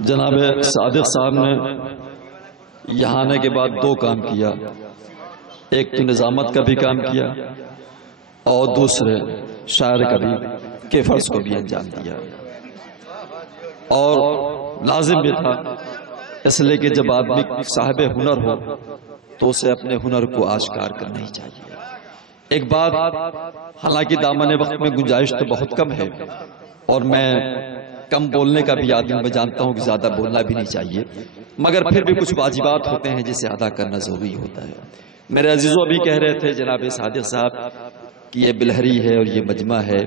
جناب صادق صاحب نے یہاں آنے کے بعد دو کام کیا، ایک تو نظامت کا بھی کام کیا اور دوسرے شاعر کا بھی کے فرض کو بھی انجام دیا، اور لازم بھی تھا اس لیے کہ جب آدمی صاحب ہنر ہو تو اسے اپنے ہنر کو آشکار کرنا ہی چاہیے۔ ایک بات، حالانکہ دامن وقت میں گنجائش تو بہت کم ہے اور میں کم بولنے کا بھی آدمی میں جانتا ہوں کہ زیادہ بولنا بھی نہیں چاہیے، مگر پھر بھی کچھ واجبات ہوتے ہیں جسے ادا کرنا ضروری ہوتا ہے۔ میرے عزیزوں ابھی کہہ رہے تھے جناب صادق صاحب کہ یہ بلہری ہے اور یہ مجمع ہے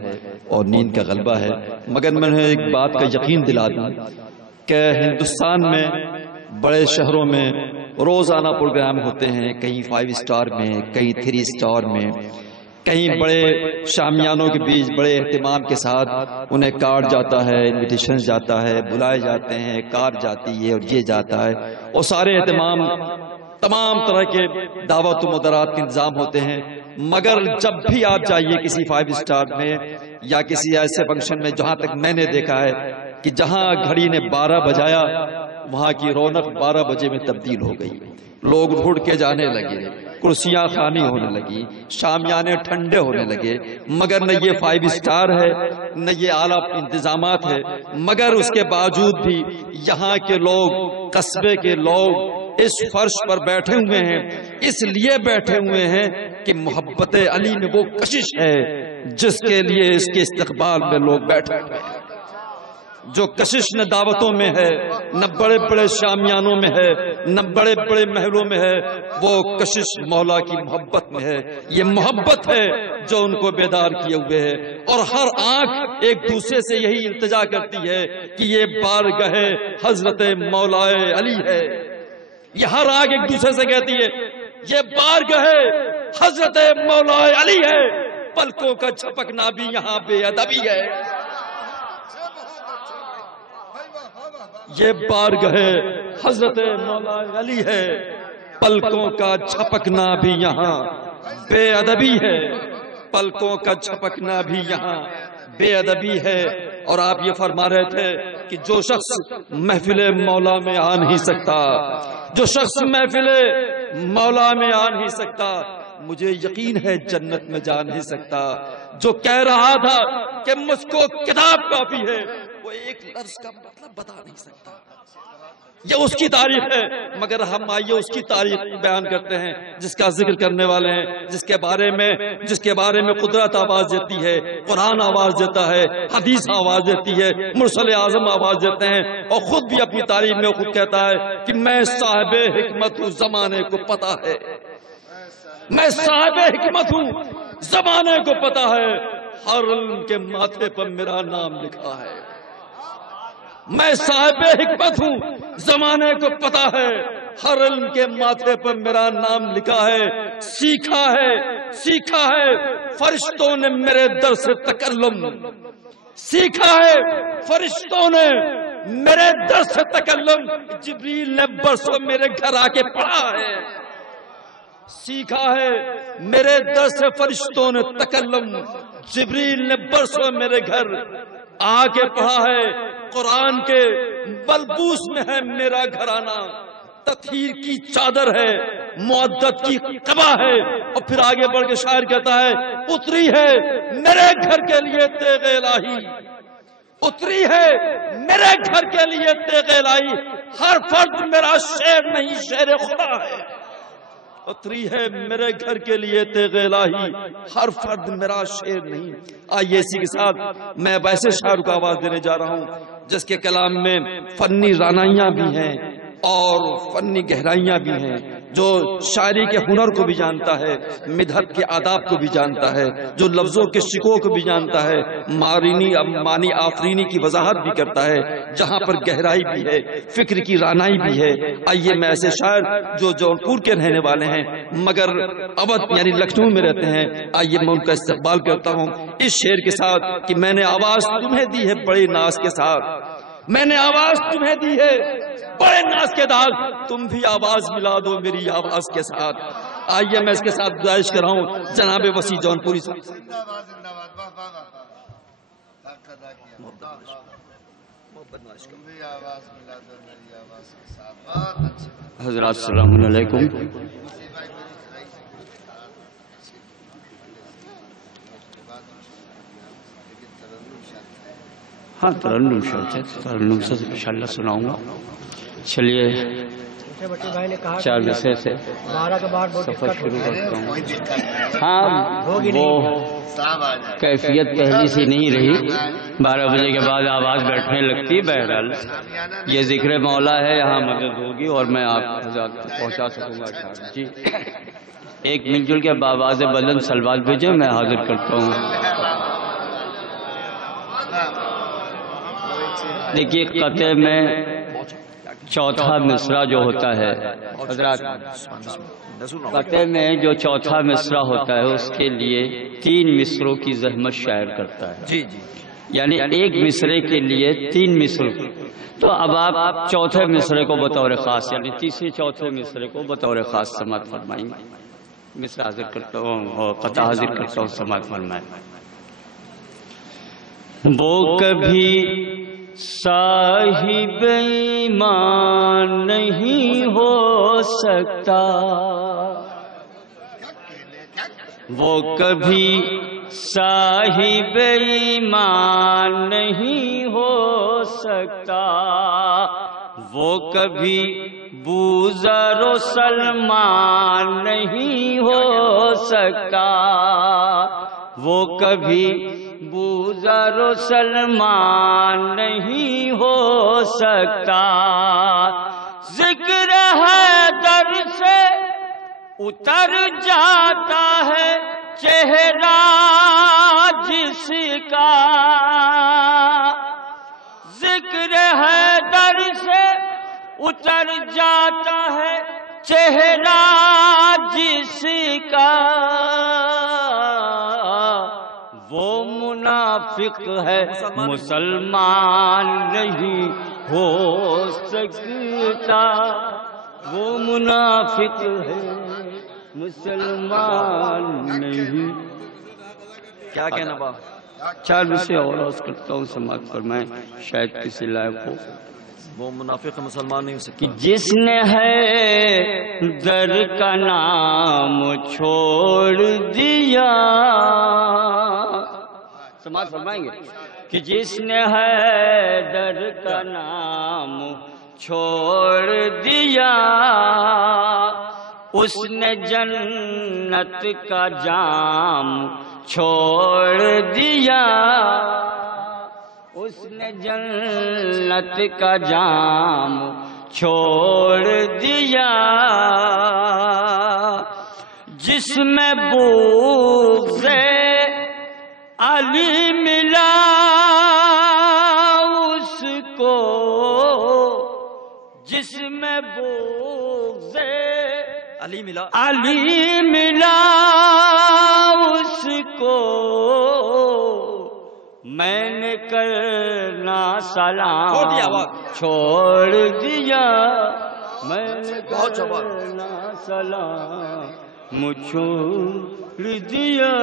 اور نیند کا غلبہ ہے، مگر میں نے ایک بات کا یقین دلا دوں کہ ہندوستان میں بڑے شہروں میں روزانہ پروگرام ہوتے ہیں، کہیں 5 سٹار میں، کہیں 3 سٹار میں، کہیں بڑے شامیانوں کے بیچ بڑے اہتمام کے ساتھ انہیں کارڈ جاتا ہے، انویٹیشن جاتا ہے، بلائے جاتے ہیں، کار جاتی ہے اور یہ جاتا ہے، اور سارے اہتمام تمام طرح کے دعوت و مدارات کے انتظام ہوتے ہیں، مگر جب بھی آپ جائیے کسی 5 سٹار میں یا کسی ایسے فنکشن میں، جہاں تک میں نے دیکھا ہے کہ جہاں گھڑی نے 12 بجایا وہاں کی رونق 12 بجے میں تبدیل ہو گئی، لوگ اٹھ کے جانے لگے، کرسیاں خالی ہونے لگی، شامیانے ٹھنڈے ہونے لگے، مگر نہ یہ 5 سٹار ہے نہ یہ اعلیٰ انتظامات ہے، مگر اس کے باوجود بھی یہاں کے لوگ، قصبے کے لوگ اس فرش پر بیٹھے ہوئے ہیں، اس لیے بیٹھے ہوئے ہیں کہ محبت علی میں وہ کشش ہے جس کے لیے اس کے استقبال میں لوگ بیٹھے ہوئے ہیں، جو کشش نہ دعوتوں میں ہے، نہ بڑے بڑے شامیانوں میں ہے، نہ بڑے بڑے محلوں میں ہے، وہ کشش مولا کی محبت میں ہے۔ یہ محبت ہے جو ان کو بیدار کیے ہوئے ہے، اور ہر آنکھ ایک دوسرے سے یہی التجا کرتی ہے کہ یہ بارگاہ حضرت مولا علی ہے۔ یہ ہر آنکھ ایک دوسرے سے کہتی ہے یہ بارگاہ حضرت مولا علی ہے، پلکوں کا جھپکنا بھی یہاں بے ادبی ہے۔ یہ بارگاہ حضرت مولا علی ہے، پلکوں کا جھپکنا بھی یہاں بے ادبی ہے، پلکوں کا جھپکنا بھی یہاں بے ادبی ہے۔ اور آپ یہ فرما رہے تھے کہ جو شخص محفل مولا میں آ نہیں سکتا، جو شخص محفل مولا میں آ نہیں سکتا، مجھے یقین ہے جنت میں جا نہیں سکتا۔ جو کہہ رہا تھا کہ مجھ کو کتاب کافی ہے، وہ ایک لفظ کا مطلب بتا نہیں سکتا، یہ اس کی تاریخ ہے، مگر ہم آئیے اس کی تاریخ بیان کرتے ہیں جس کا ذکر کرنے والے ہیں، جس کے بارے میں قدرت آواز دیتی ہے، قرآن آواز دیتا ہے، حدیث آواز دیتی ہے، مرسل اعظم آواز دیتے ہیں، اور خود بھی اپنی تعریف میں خود کہتا ہے کہ میں صاحب حکمت ہوں، زمانے کو پتا ہے، میں صاحب حکمت ہوں، زمانے کو پتا ہے، ہر علم کے ماتھے پر میرا نام لکھا ہے۔ میں صاحب حکمت ہوں، زمانے کو پتا ہے، ہر علم کے ماتھے پر میرا نام لکھا ہے۔ سیکھا ہے فرشتوں نے میرے در سے تکلم، سیکھا ہے فرشتوں نے میرے در سے تکلم، جبریل نے برسوں میرے گھر آ کے پڑھا ہے۔ سیکھا ہے میرے در سے فرشتوں نے تکلم، جبریل نے برسوں میرے گھر آ کے پڑھا ہے۔ قرآن کے بلبوس میں ہے میرا گھرانہ، تطہیر کی چادر ہے، معدت کی قبا ہے۔ اور پھر آگے بڑھ کے شاعر کہتا ہے اتری ہے میرے گھر کے لیے تیغ الہی، اتری ہے میرے گھر کے لیے تیغ الہی، ہر فرد میرا شعر نہیں شعر خدا ہے۔ اتری ہے میرے گھر کے لیے تیغ الہی، ہر فرد میرا شعر نہیں۔ آئیے اسی کے ساتھ میں ویسے شاعر کو آواز دینے جا رہا ہوں جس کے کلام میں فنی رانائیاں بھی ہیں اور فنی گہرائیاں بھی ہیں، جو شاعری کے ہنر کو بھی جانتا ہے، مدحت کے آداب کو بھی جانتا ہے، جو لفظوں کے شکوں کو بھی جانتا ہے، معنی آفرینی کی وضاحت بھی کرتا ہے، جہاں پر گہرائی بھی ہے، فکر کی رانائی بھی ہے۔ آئیے میں ایسے شاعر جو جونپور کے رہنے والے ہیں مگر اودھ یعنی لکھنؤ میں رہتے ہیں، آئیے میں ان کا استقبال کرتا ہوں اس شعر کے ساتھ کہ میں نے آواز تمہیں دی ہے بڑے ناز کے ساتھ، میں نے آواز تمہیں دی ہے بڑے ناز کے داغ، تم بھی آواز ملا دو میری آواز کے ساتھ۔ آئیے میں اس کے ساتھ گزارش کر رہا ہوں جناب وسیع جونپوری صاحب۔ حضرات السلام علیکم. ہاں ترنم شرط ہے، ترنم سے انشاءاللہ سناؤں گا. چلیے 4 بجے سے سفر شروع کرتا ہوں. ہاں وہ کیفیت پہلی سی نہیں رہی، 12 بجے کے بعد آواز بیٹھنے لگتی. بہرحال یہ ذکر مولا ہے، یہاں مدد ہوگی اور میں آپ تک پہنچا سکوں گا. جی ایک مل جل کے بآواز بلند سلوات بھیجیں، میں حاضر کرتا ہوں. دیکھیے قطع میں چوتھا مصرع جو ہوتا ہے حضرات، قطع میں جو چوتھا مصرع ہوتا ہے اس کے لیے 3 مصروں کی زحمت شاعر کرتا ہے. یعنی ایک مصرے کے لیے 3 مصر. تو اب آپ چوتھے مصرے کو بطور خاص، یعنی تیسرے چوتھے مصرے کو بطور خاص سماعت فرمائیں گے. مصرع حاضر کرتا ہوں اور قطع حاضر کرتا ہوں، سماعت فرمائیں. وہ کبھی صاحب ایمان نہیں ہو سکتا، وہ کبھی صاحب ایمان نہیں ہو سکتا، وہ کبھی بوذر و سلمان نہیں ہو سکتا، وہ کبھی بوذر و سلمان نہیں ہو سکتا. ذکر ہے در سے اتر جاتا ہے چہرہ جس کا، ذکر ہے در سے اتر جاتا ہے چہرہ جس کا، وہ منافق ہے مسلمان نہیں ہو سکتا، وہ منافق ہے مسلمان نہیں. کیا کہنا با 4 بجے اور عرض کرتا ہوں، سماعت فرمائیں شاید کسی لائق ہو. وہ منافق مسلمان نہیں ہو سکتا جس نے ہے در کا نام چھوڑ دیا. سماعت فرمائیں گے کہ جس نے ہے در کا نام چھوڑ دیا، اس نے جنت کا جام چھوڑ دیا، اس نے جنت کا جام چھوڑ دیا. جس میں بغض علی ملا اس کو، جس میں بغض علی ملا اس کو، میں نے کرنا سلام چھوڑ دیا، میں نے کرنا سلام چھوڑ دیا.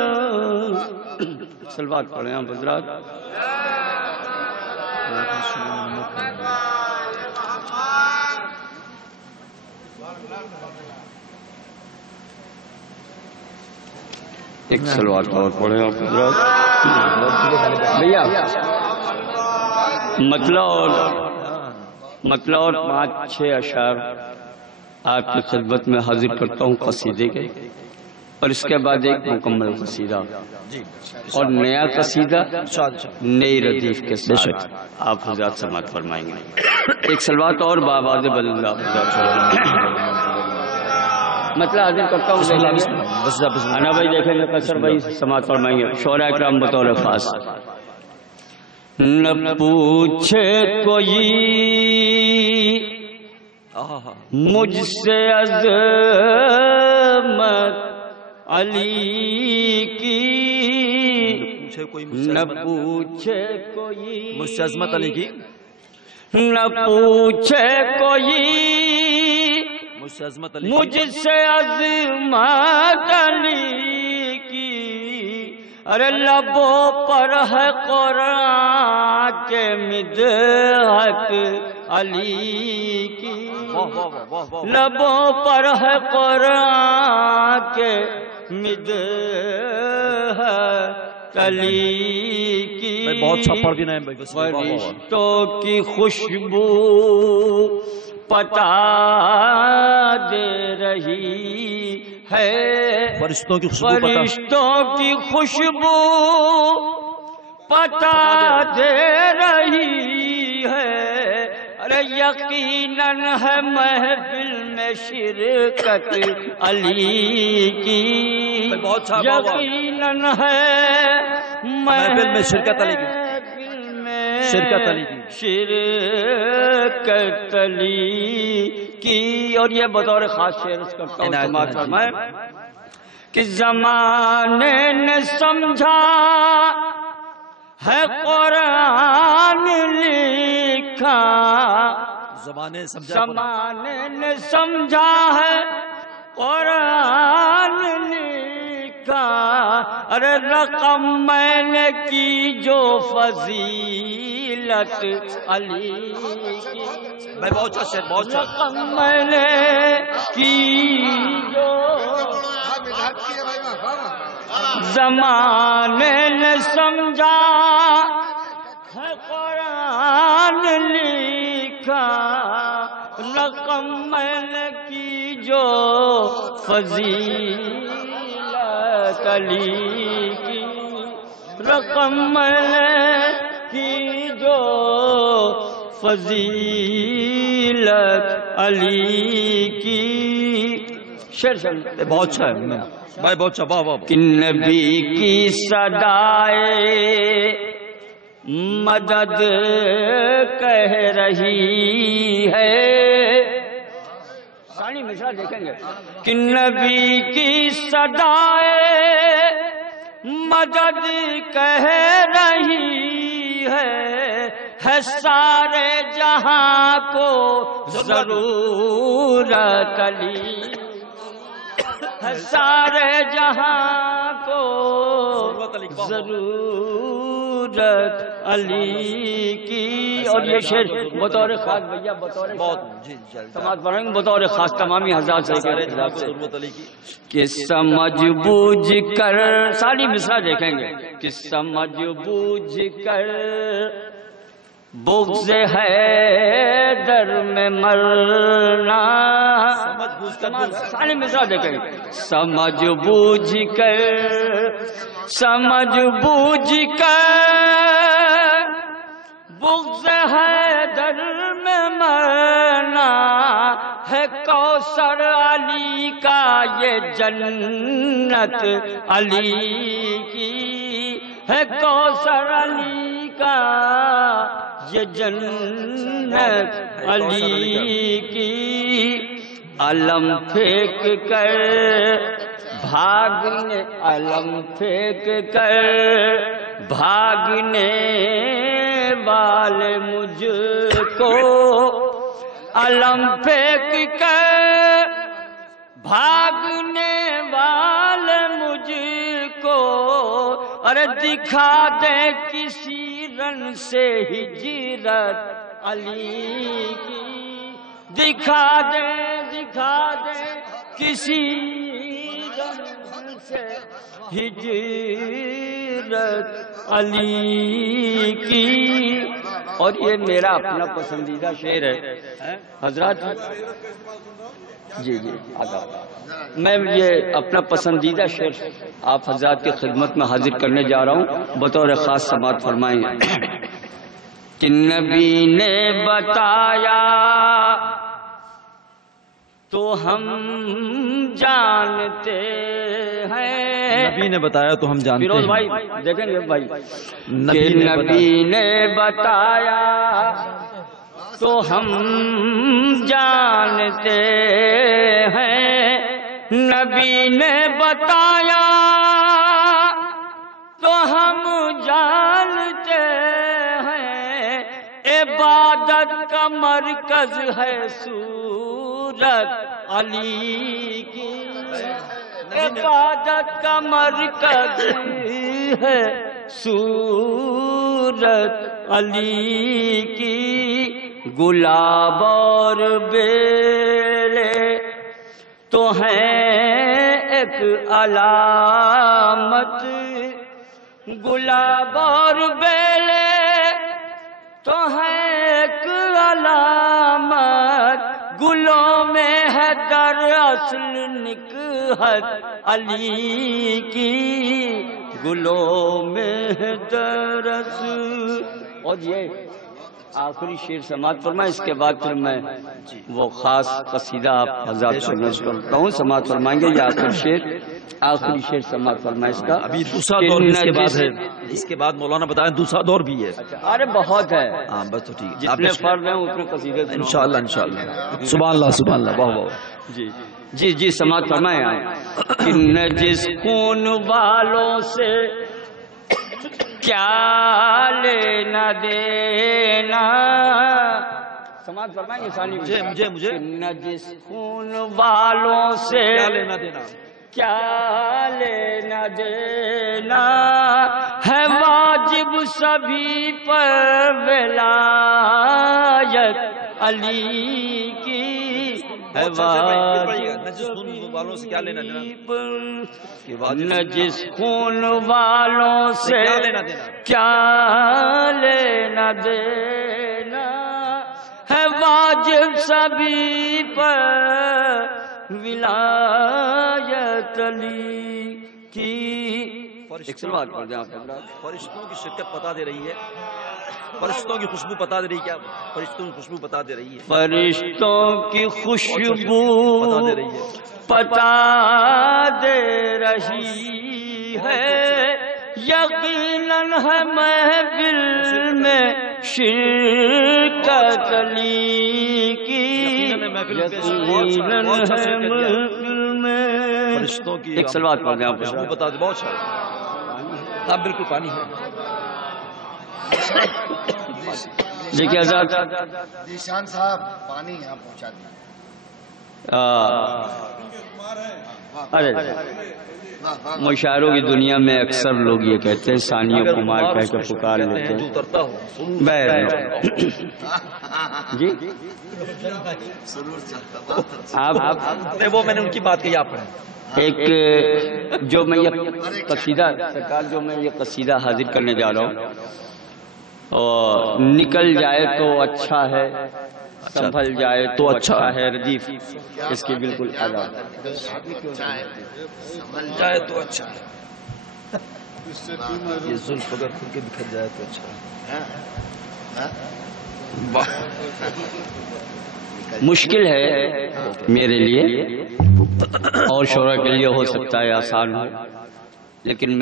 سلوات پڑھیں آپ حضرات. ایک سلوات اور پڑھیں آپ حضرات. بھیا مطلع اور 5-6 اشعار آپ کی خدمت میں حاضر کرتا ہوں قصیدے کے، اور اس کے بعد ایک مکمل قصیدہ اور نیا قصیدہ نئی ردیف کے ساتھ آپ حضرات سماعت فرمائیں گے. ایک سلوات اور بآواز بلند آپ حضرات مطلب حاضر کرتا ہوں. انا بھائی دیکھیں گے، قصر بھائی سماعت فرمائیں گے. شعراء اکرام بطور خاص. نہ پوچھے کوئی مجھ سے عظمت علی کی، نہ پوچھے کوئی مجھ سے عظمت علی کی، نہ پوچھے کوئی مجھ سے عظمت علی مجھ سے عظمت علی کی. ارے لبوں پر ہے قرآن کے مدحت علی کی، لبوں پر ہے قرآن کے مدحت علی کی، بہت چھپڑ بھی نہیں، فرشتوں کی خوشبو پتا دے رہی ہے، فرشتوں کی خوشبو پتا دے رہی ہے، ارے یقیناً ہے محفل میں شرکت علی کی، یقیناً ہے محفل میں شرکت علی کی، شرکت علی کی۔ اور یہ بطور خاص شعر کرتا ہوں سماعت فرمائیں کہ زمانے نے سمجھا ہے قرآن لکھا، زمانے نے سمجھا ہے قرآن لکھا، ارے رقم میں نے کی جو فضیلت علی کی، بہت رقم میں نے کی جو زمانے نے سمجھا ہے قرآن لکھا، رقم میں نے کی جو فضیلت علی کی، رقم میں نے کی جو فضیلت علی کی۔ شعر بہت اچھا ہے بھائی، بہت اچھا، واہ واہ۔ کہ نبی کی صدائے مدد کہہ رہی ہے، ثانی مثال دیکھیں گے کہ نبی کی صدائے مدد کہہ رہی ہے سارے جہاں کو ضرورت علی، سارے جہاں کو ضرورت علی کی۔ اور یہ شعر بطور خاص بھیا بطور سماعت فرمائیں گے، بطور خاص تمامی حضرات سے کہ سمجھ بوجھ کر ساری مصرع دیکھیں گے کہ سمجھ بوجھ کر بغض حیدر میں مرنا، ساری مصرع دیکھیں گے سمجھ بوجھ کر بغض حیدر میں مرنا ہے کوثر علی کا یہ جنت علی کی، ہے کوثر علی کا یہ جنت علی کی۔ علم پھینک کر بھاگنے، علم پھینک کر بھاگنے والے مجھ کو، علم پھینک کر بھاگنے والے مجھ کو، ارے دکھا دے کسی رن سے ہجرت علی کی، دکھا دے کسی رن سے ہجرت علی کی۔ اور یہ میرا اپنا پسندیدہ شعر ہے حضرات، جی آگا میں یہ اپنا پسندیدہ شعر آپ حضرات کی خدمت میں حاضر کرنے جا رہا ہوں، بطور خاص سماعت فرمائیں کہ نبی نے بتایا تو ہم جانتے ہیں، نبی نے بتایا تو ہم جانتے ہیں، فیروز بھائی دیکھیں گے بھائی کہ نبی نے بتایا تو ہم جانتے ہیں، نبی نے بتایا تو ہم جانتے ہیں، عبادت کا مرکز ہے صورت علی کی، عبادت کا مرکز ہے صورت علی کی، گلاب اور بیلے تو ہیں ایک علامت، گلاب اور بیلے تو ہیں ایک علامت، گلوں میں ہے در اصل نکہت علی کی، گلوں میں ہے در اصل۔ اور یہ آخری شعر سماعت فرمائیں، اس کے بعد پھر میں وہ خاص قصیدہ آپ حضرات سے نشر کرتا ہوں، سماعت فرمائیں گے۔ یہ آخری شعر سماعت فرمائیں اس کا۔ ابھی دوسرا دور اس کے بعد ہے، اس کے بعد مولانا بتائیں دوسرا دور بھی ہے۔ ارے بہت ہے، ہاں بس تو ٹھیک ہے، جتنے فرد ہیں اتنے قصیدے انشاءاللہ انشاءاللہ۔ سبحان اللہ سبحان اللہ، واہ واہ۔ جی سماعت فرمائیں آئیں۔ کہ نجس خون والوں سے کیا لینا دینا، سماعت فرمائیں گے ثانی مجھے نجس خون والوں سے کیا لینا دینا، کیا لینا دینا، ہے واجب سبھی پر ولایت علی کی، ہے واجب والوں سے کیا لینا دینا، نجس خون والوں سے کیا لینا دینا، ہے واجب سبھی پر ولایت علی کی۔ فرشتوں کی شرکت بتا دے رہی ہے، فرشتوں کی خوشبو بتا دے رہی ہے، کیا فرشتوں کی خوشبو بتا دے رہی ہے، فرشتوں کی خوشبو بتا دے رہی ہے، بتا دے رہی ہے، یقیناً ہے محفل میں شرکت علی کی، یقیناً ہے محفل میں فرشتوں کی ایک سلوات پڑھ دیں آپ خوشبو بتا دے، بہت اچھا ہے، ہاں بالکل پانی ہے۔ دیکھیے حضرات، ذیشان صاحب پانی یہاں پہنچا دیں۔ ارے مشاعروں کی دنیا میں اکثر لوگ یہ کہتے ہیں ثانیہ کمار کہہ کے پکار لیتے ہیں، جی آپ وہ میں نے ان کی بات کہی، آپ ایک جو میں یہ قصیدہ سرکار جو میں یہ قصیدہ حاضر کرنے جا رہا ہوں، اور نکل جائے تو اچھا ہے، سنبھل جائے تو اچھا ہے، ردیف اس کی بالکل اعلیٰ جائے تو اچھا ہے، یہ زلف اگر کھل کے بکھر جائے تو اچھا ہے۔ مشکل ہے میرے لیے اور شعراء کے لیے ہو سکتا ہے آسان ہو، لیکن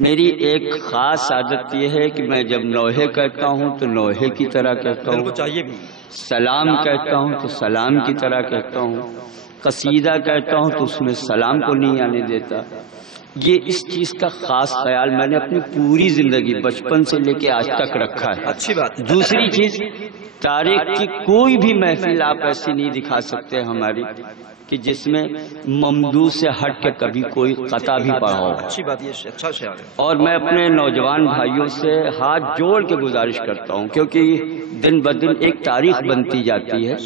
میری ایک خاص عادت یہ ہے کہ میں جب نوحے کہتا ہوں تو نوحے کی طرح کہتا ہوں، چاہیے بھی سلام کہتا ہوں تو سلام کی طرح کہتا ہوں، قصیدہ کہتا ہوں تو اس میں سلام کو نہیں آنے دیتا۔ یہ اس چیز کا خاص خیال میں نے اپنی پوری زندگی بچپن سے لے کے آج تک رکھا ہے۔ اچھی بات ہے۔ دوسری چیز، تاریخ کی کوئی بھی محفل آپ ایسی نہیں دکھا سکتے ہماری کہ جس میں ممدوح سے ہٹ کے کبھی کوئی قطع بھی پڑھا ہو۔ اچھی بات، یہ اچھا شعر ہے۔ اور میں اپنے نوجوان بھائیوں سے ہاتھ جوڑ کے گزارش کرتا ہوں، کیونکہ دن بدن ایک تاریخ بنتی جاتی ہے،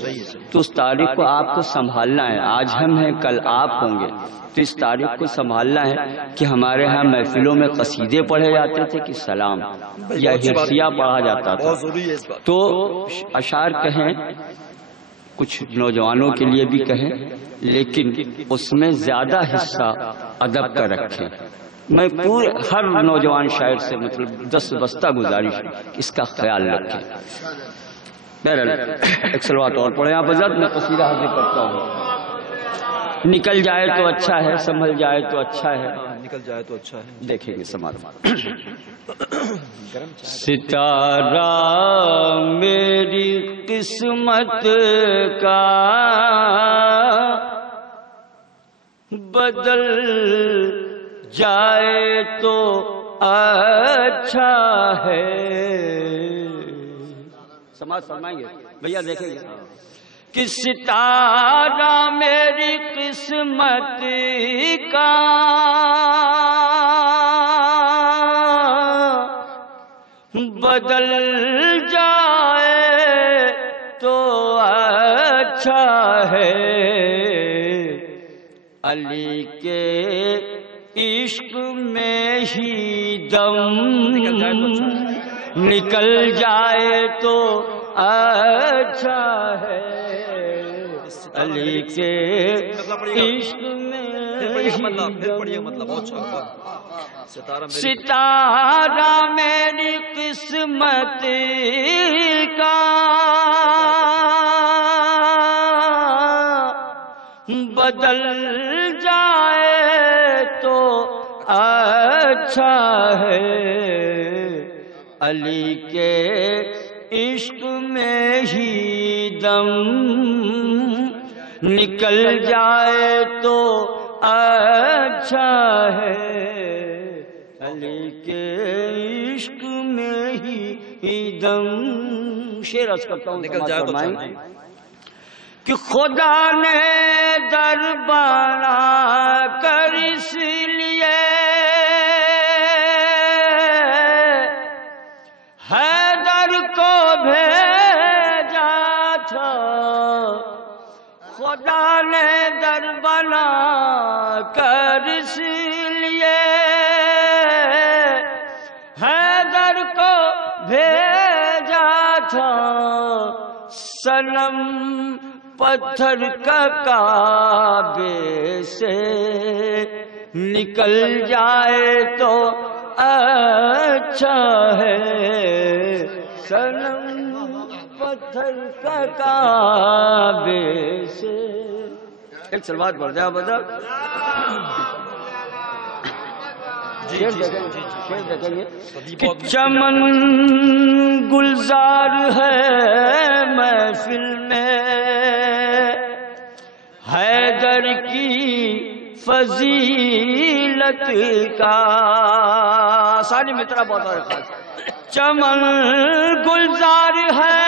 تو اس تاریخ کو آپ کو سنبھالنا ہے۔ آج ہم ہیں، کل آپ ہوں گے، تو اس تاریخ کو سنبھالنا ہے کہ ہمارے ہاں محفلوں میں قصیدے پڑھے جاتے تھے کہ سلام یا حرسیہ پڑھا جاتا تھا، بہت ضروری ہے اس بات۔ تو اشعار کہیں، کچھ نوجوانوں کے لیے بھی کہیں، لیکن اس میں زیادہ حصہ ادب کا رکھیں۔ میں پورے ہر نوجوان شاعر سے مطلب 10 بستہ گزارش اس کا خیال رکھیں۔ بہرحال ایک سلوات اور پڑھیں آپ حضرت، میں قصیدہ حاضر کرتا ہوں۔ نکل جائے تو اچھا ہے، سنبھل جائے تو اچھا ہے، نکل جائے تو اچھا ہے۔ دیکھیں گے سماعت۔ ستارہ میری قسمت کا بدل جائے تو اچھا ہے، سماعت فرمائیں گے بھیا، دیکھیں گے کہ ستارہ میری قسمت کا بدل جائے تو اچھا ہے، علی کے عشق میں ہی دم نکل جائے تو اچھا ہے، علی کے عشق میں ستارہ میری قسمت کا بدل جائے تو اچھا ہے، علی کے عشق میں ہی دم نکل جائے تو اچھا ہے، علی کے عشق میں ہی دم۔ شعر عرض کرتا ہوں، نکل جائے تو کہ خدا نے در بنا کر اس لیے حیدر کو بھیجا تھا، خدا نے در بنا کر اس لیے حیدر کو بھیجا تھا، صنم پتھر کا کعبے سے نکل جائے تو اچھا ہے، صنم پتھر کا کعبے سے۔ ایک سلوات پڑھ دیا بدر شیر دیکھیں گے کہ چمن گلزار ہے محفل میں حیدر کی فضیلت کا، سانی مترا بہت اور خاص، چمن گلزار ہے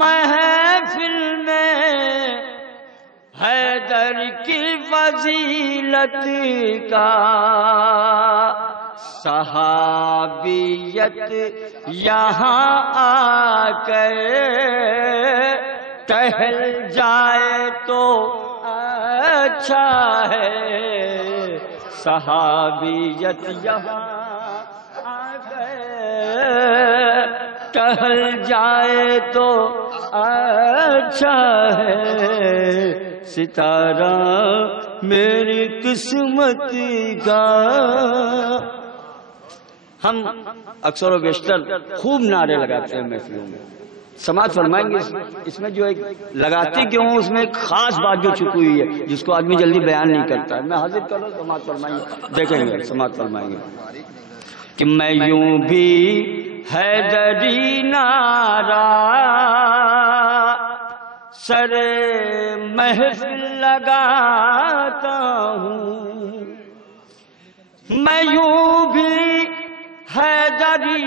محفل میں حیدر کی فضیلت کا، صحابیت یہاں آ کر ٹہل جائے تو اچھا ہے، صحابیت یہاں آ کر ٹہل جائے تو اچھا ہے، ستارہ میری قسمت کا۔ ہم اکثر و بیشتر خوب نعرے لگاتے ہیں محفلوں میں، سماعت فرمائیں گے اس میں جو ایک لگاتے کیوں، اس میں ایک خاص بات جو چھپی ہوئی ہے جس کو آدمی جلدی بیان نہیں کرتا ہے۔ میں حاضر کروں، سماعت فرمائیں گے، دیکھیں گے سماعت فرمائیں گے کہ میں یوں بھی حیدری نعرہ سر محفل لگاتا ہوں، میں یوں بھی حیدری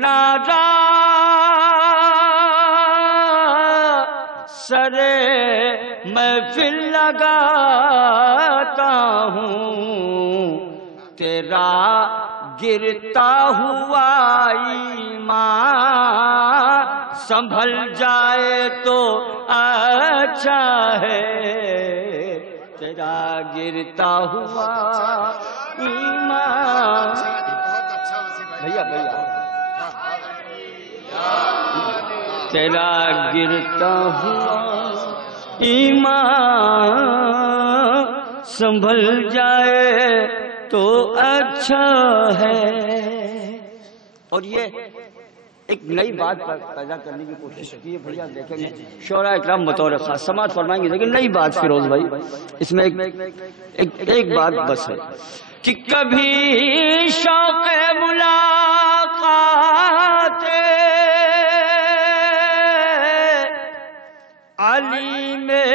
نعرہ سر محفل لگاتا ہوں، تیرا گرتا ہوا ایمان سنبھل جائے تو اچھا ہے، تیرا گرتا ہوا ایمان، بھیا تیرا گرتا ہوا ایمان سنبھل جائے تو اچھا ہے۔ اور یہ ایک نئی بات پیدا کرنے کی کوشش کی ہے، بھیا دیکھیں گے شعراء اکرام بطور خاص سماعت فرمائیں گے، لیکن نئی بات فیروز بھائی اس میں ایک بات بس ہے کہ کبھی شوق ملاقات علی میں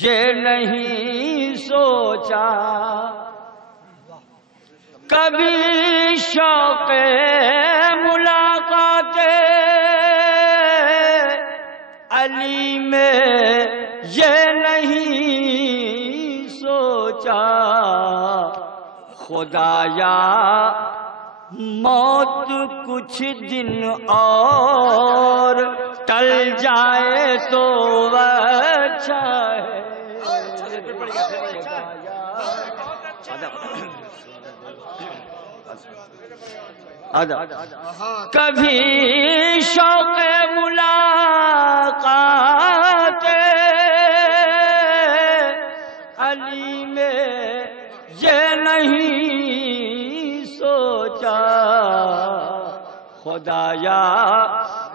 یہ نہیں سوچا، کبھی شوق ملاقات خدایا موت کچھ دن اور ٹل جائے تو اچھا ہے. کبھی شوق ملاقات علی میں یہ نہیں سوچا. خدایا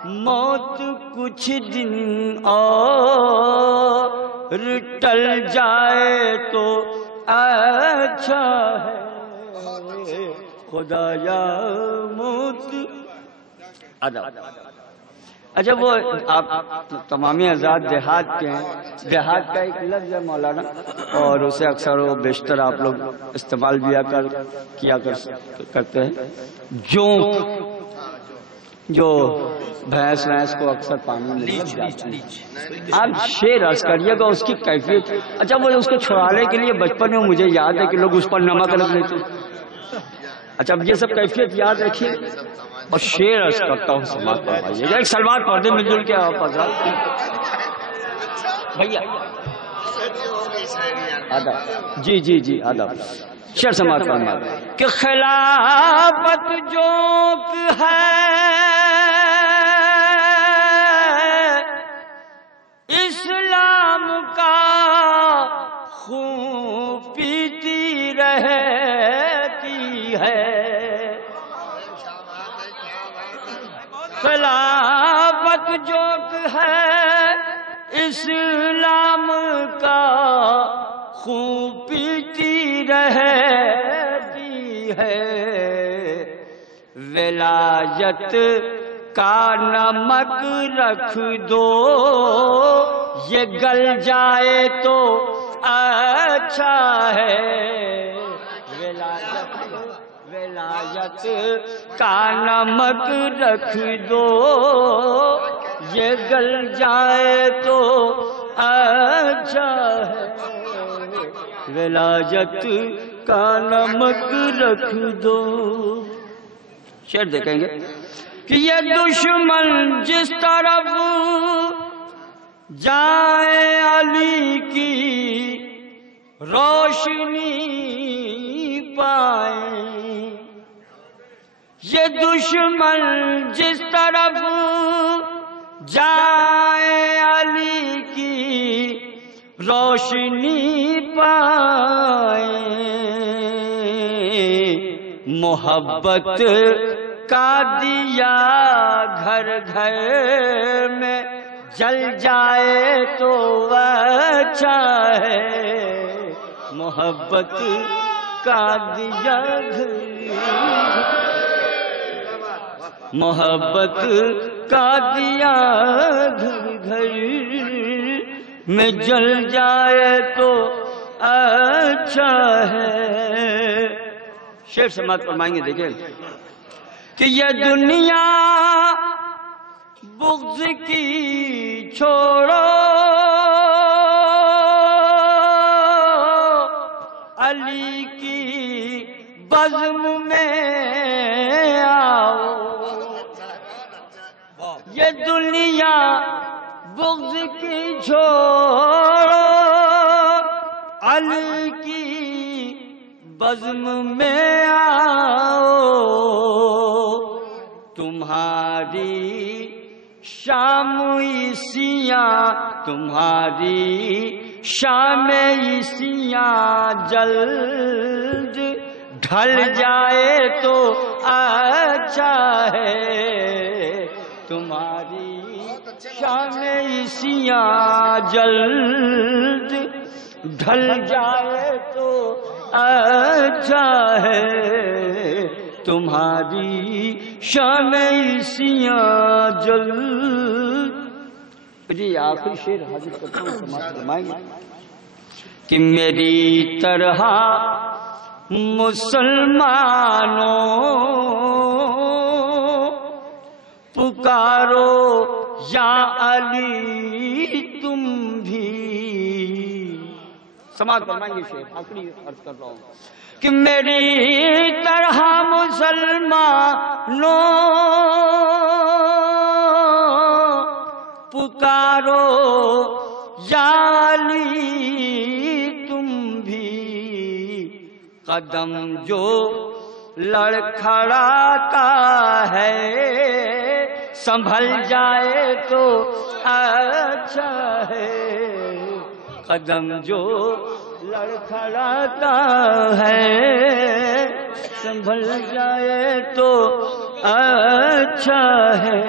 موت کچھ دن اور ٹل جائے تو اچھا ہے. خدایا موت. اچھا وہ آپ تمامی آزاد دیہات کے ہیں. دیہات کا ایک لفظ ہے مولانا، اور اسے اکثر و بیشتر آپ لوگ استعمال بھی کیا کرتے ہیں. جو بھینس کو اکثر پانی میں لگ جاتی ہے. آپ شعر عرض کریے گا اس کی کیفیت. اچھا وہ اس کو چھڑانے کے لیے بچپن میں مجھے یاد ہے کہ لوگ اس پر نمک رکھ لیتے. اچھا اب یہ سب کیفیت یاد رکھیے اور شعر عرض کرتا ہوں سماعت فرمائیے گا. ایک سلوات پڑھ دیں مل جل کے آپ حضرات. بھیا آداب. جی آداب. شعر سماعت فرمائیے کہ خلافت جوک ہے اسلام کا خون پیتی رہتی ہے. خلافت جوک ہے اسلام کا خون پیتی رہتی ہے. ولایت کا نمک رکھ دو یہ گل جائے تو اچھا ہے. ولایت کا نمک رکھ دو یہ گل جائے تو اچھا ہے. ولایت کا نمک رکھ دو. شعر دیکھیں گے کہ یہ دشمن جس طرف جائے علی کی روشنی پائیں. یہ دشمن جس طرف جائے علی کی روشنی پائیں. محبت کا دیا گھر گھر میں جل جائے تو اچھا ہے. محبت کا دیا محبت کا دیا گھر گھر میں جل جائے تو اچھا ہے. شعر سماعت فرمائیں گے. دیکھیں کہ یہ دنیا بغض کی چھوڑو علی کی بزم میں آؤ. یہ دنیا بغض کی چھوڑو علی کی بزم میں آؤ. تمہاری شام عیسیاں تمہاری شام عیسیاں جلد ڈھل جائے تو اچھا ہے. تمہاری شام عیسیاں جلد ڈھل جائے تو اچھا ہے. تمہاری شام عیسیاں جلد. جی آخری شعر حاضر کرتا ہوں سماعت فرمائیں گے کہ میری طرح مسلمانوں پکارو یا علی تم بھی. سماعت فرمائیں گے شیخ، آخری عرض کر رہا ہوں کہ میری طرح مسلمانوں پکارو یا علی تم بھی، قدم جو لڑکھڑاتا ہے سنبھل جائے تو اچھا ہے، قدم جو لڑکھڑاتا ہے سنبھل جائے تو اچھا ہے۔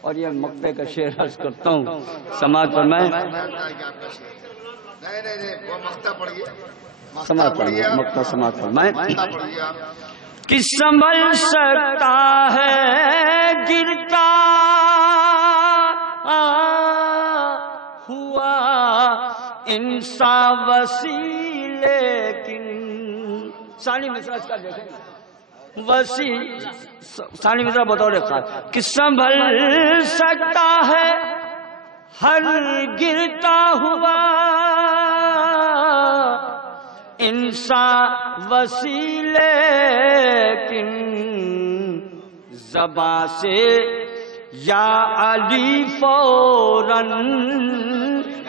اور یہ مقطع کا شعر عرض کرتا ہوں، سماعت فرمائیں۔ نہیں وہ مقطع پڑھیے، سماعت فرمائیں، مقطع سماعت فرمائیں۔ مقطع پڑھیے آپ۔ کہ سنبھل سکتا ہے گرتا ہوا انسان وسیع، لیکن ثانی مصرع اس کا دیکھیں وسیع، ثانی مصرع بطور خاص کہ سنبھل سکتا ہے ہر گرتا ہوا انسان وسیع، لیکن زباں سے یا علی فوراً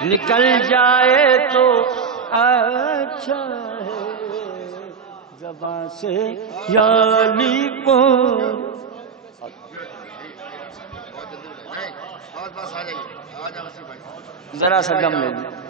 نکل جائے تو اچھا ہے، زباں سے یا علی فوراً۔ بہت جلدی نہیں، بس آ جائیے، آ جاؤ وسیم بھائی۔ ذرا سا دم لے لیں۔